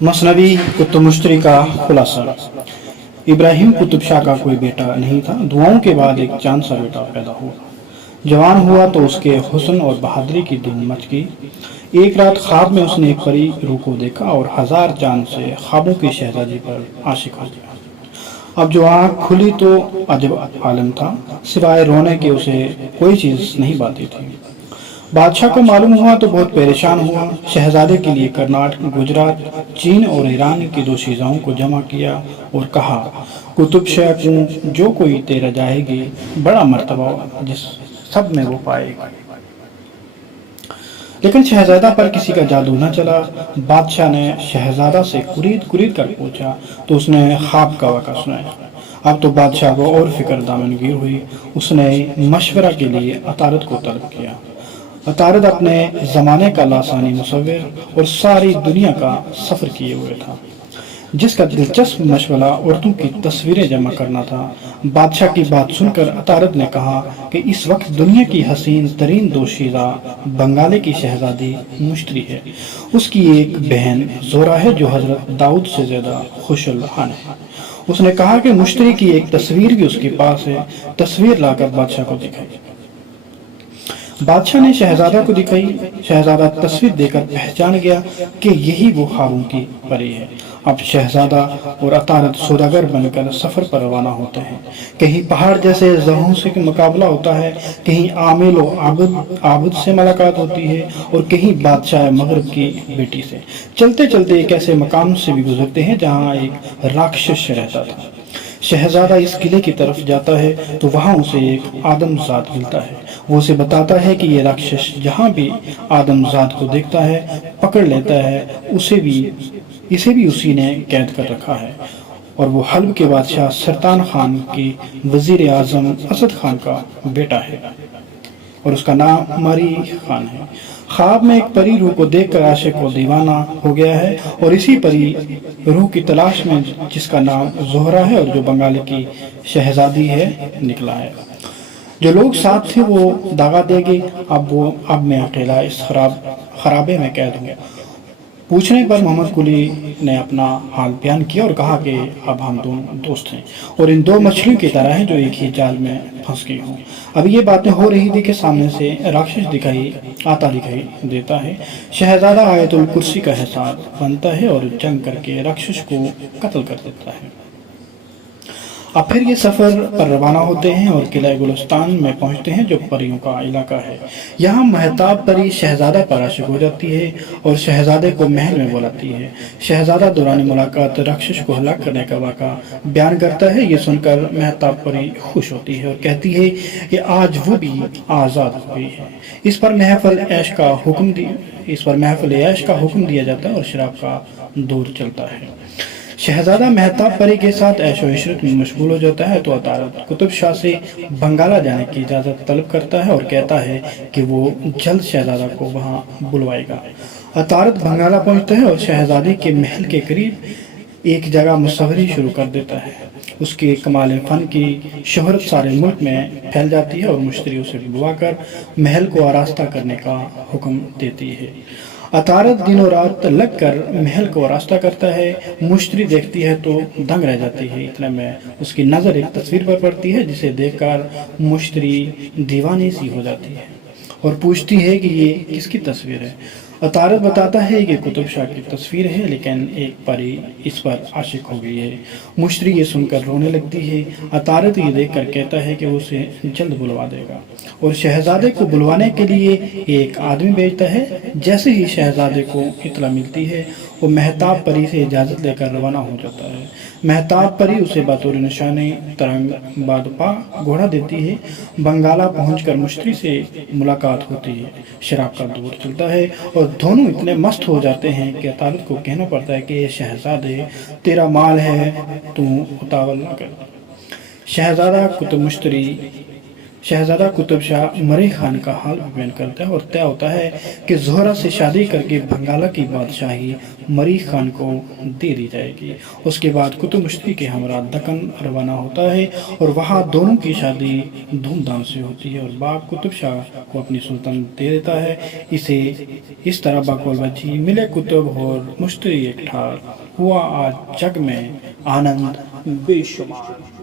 मसनवी कुतुब मुश्तरी का खुलासा। इब्राहिम कुतुब शाह का कोई बेटा नहीं था। दुआओं के बाद एक चांद सा बेटा पैदा हुआ। जवान हुआ तो उसके हुस्न और बहादुरी की धूम मच गई। एक रात ख्वाब में उसने एक परी रूह को देखा और हजार चांद से ख्वाबों की शहजादी पर आशिक हो गया। अब जो आँख खुली तो अजब आलम था, सिवाय रोने के उसे कोई चीज नहीं बाती थी। बादशाह को मालूम हुआ तो बहुत परेशान हुआ। शहजादे के लिए कर्नाटक, गुजरात, चीन और ईरान की दो शीजाओं को जमा किया और कहा, कुतुब शाह को जो कोई तेरा जाएगी बड़ा मर्तबा जिस सब में वो पाएगा। लेकिन शहजादा पर किसी का जादू न चला। बादशाह ने शहजादा से कुरीद कुरीद कर पूछा तो उसने ख्वाब का वाक़ा सुनाया। अब तो बादशाह को और फिक्र दामनगीर हुई। उसने मशवरा के लिए अतारत को तलब किया। अतारद अपने ज़माने का लासानी मुसव्विर और सारी दुनिया का सफ़र किए हुए था, जिसका दिलचस्प मशवरा उर्दू की तस्वीरें जमा करना था। बादशाह की बात सुनकर अतारद ने कहा कि इस वक्त दुनिया की हसीन तरीन दोशीदा बंगाली की शहजादी मुश्तरी है। उसकी एक बहन जोरा है जो हजरत दाऊद से ज़्यादा खुशहाल है। उसने कहा कि मुश्तरी की एक तस्वीर भी उसके पास है। तस्वीर लाकर बादशाह को दिखाई। बादशाह ने शहजादा को दिखाई। शहजादा तस्वीर देखकर पहचान गया कि यही वो ख्वाबों की परी है। अब शहजादा और अतारत सौदागर बनकर सफर पर रवाना होते हैं। कहीं पहाड़ जैसे जहों से मुकाबला होता है, कहीं आमिल और आबुद से मुलाकात होती है और कहीं बादशाह मगरब की बेटी से। चलते चलते एक ऐसे मकाम से भी गुजरते हैं जहाँ एक राक्षस रहता था। शहजादा इस किले की तरफ जाता है तो वहाँ उसे एक आदमजाद मिलता है। वो उसे बताता है कि ये राक्षस जहाँ भी आदमजाद को देखता है पकड़ लेता है। इसे भी उसी ने कैद कर रखा है और वो हल्ब के बादशाह सरतान खान की वजीर आजम असद खान का बेटा है और उसका नाम मरी खान है। ख्वाब में एक परी रूह को देखकर आशिक को दीवाना हो गया है और इसी परी रूह की तलाश में जिसका नाम जोहरा है और जो बंगाली की शहजादी है निकला है। जो लोग साथ थे वो दागा देंगे। अब मैं अकेला इस खराबे में कैद हूँ। पूछने पर मोहम्मद कुली ने अपना हाल बयान किया और कहा कि अब हम दोनों दोस्त हैं और इन दो मछलियों की तरह हैं जो एक ही जाल में फंस गई हों। अभी ये बातें हो रही थी कि सामने से राक्षस दिखाई देता है। शहजादा आयतुल कुर्सी का हिसार बनता है और जंग करके राक्षस को कत्ल कर देता है। अब फिर ये सफ़र पर रवाना होते हैं और किला गुलिस्तान में पहुंचते हैं जो परियों का इलाका है। यहाँ महताब परी शहजादा पर आशिक हो जाती है और शहजादे को महल में बुलाती है। शहजादा दौरान मुलाकात राक्षस को हलाक करने का वाक़ा बयान करता है। ये सुनकर महताब परी खुश होती है और कहती है कि आज वो भी आज़ाद हो गई है। इस पर महफिल ऐश का हुक्म दिया जाता है और शराब का दौर चलता है। शहजादा महताब परी के साथ ऐशो इशरत में मशगूल हो जाता है तो अतारत कुतुब शाह से बंगाला जाने की इजाज़त तलब करता है और कहता है कि वो जल्द शहजादा को वहाँ बुलवाएगा। अतारत बंगाला पहुँचता है और शहजादी के महल के करीब एक जगह मुसव्वरी शुरू कर देता है। उसके कमाल फ़न की शोहरत सारे मुल्क में फैल जाती है और मुश्तरी उसे बुलवाकर महल को आरास्ता करने का हुक्म देती है। अतारत दिनों रात लग कर महल को रास्ता करता है। मुश्तरी देखती है तो दंग रह जाती है। इतने में उसकी नज़र एक तस्वीर पर पड़ती है जिसे देखकर मुश्तरी दीवानी सी हो जाती है और पूछती है कि ये किसकी तस्वीर है। अतारत बताता है कि कुतुब शाह की तस्वीर है, लेकिन एक परी इस पर आशिक हो गई है। मुश्तरी ये सुनकर रोने लगती है। अतारत ये देखकर कहता है कि वो उसे जल्द बुलवा देगा और शहजादे को बुलवाने के लिए एक आदमी भेजता है। जैसे ही शहजादे को इतला मिलती है वो महताब परी से इजाज़त लेकर रवाना हो जाता है। महताब परी उसे बतौर निशाने तरंग बादपा घोड़ा देती है। बंगाला पहुंचकर मुश्तरी से मुलाकात होती है। शराब का दौर चलता है और दोनों इतने मस्त हो जाते हैं कि अतारत को कहना पड़ता है कि शहजादे तेरा माल है, तू उतावल न कर। शहजादा कुतुब मुश्तरी शहजादा कुतुब शाह मरी खान का हाल भी बयान करता है और तय होता है कि ज़ोहरा से शादी करके बंगाला की बादशाही मरी खान को दे दी जाएगी। उसके बाद कुतुब मुश्तरी के हमरा दक्कन रवाना होता है और वहाँ दोनों की शादी धूमधाम से होती है और बाप कुतुब शाह को अपनी सुल्तान दे देता है। इसे इस तरह बकौल वजी मिले कुतुब और मुश्तरी एक ठार हुआ आज जग में आनंद बेशुमार।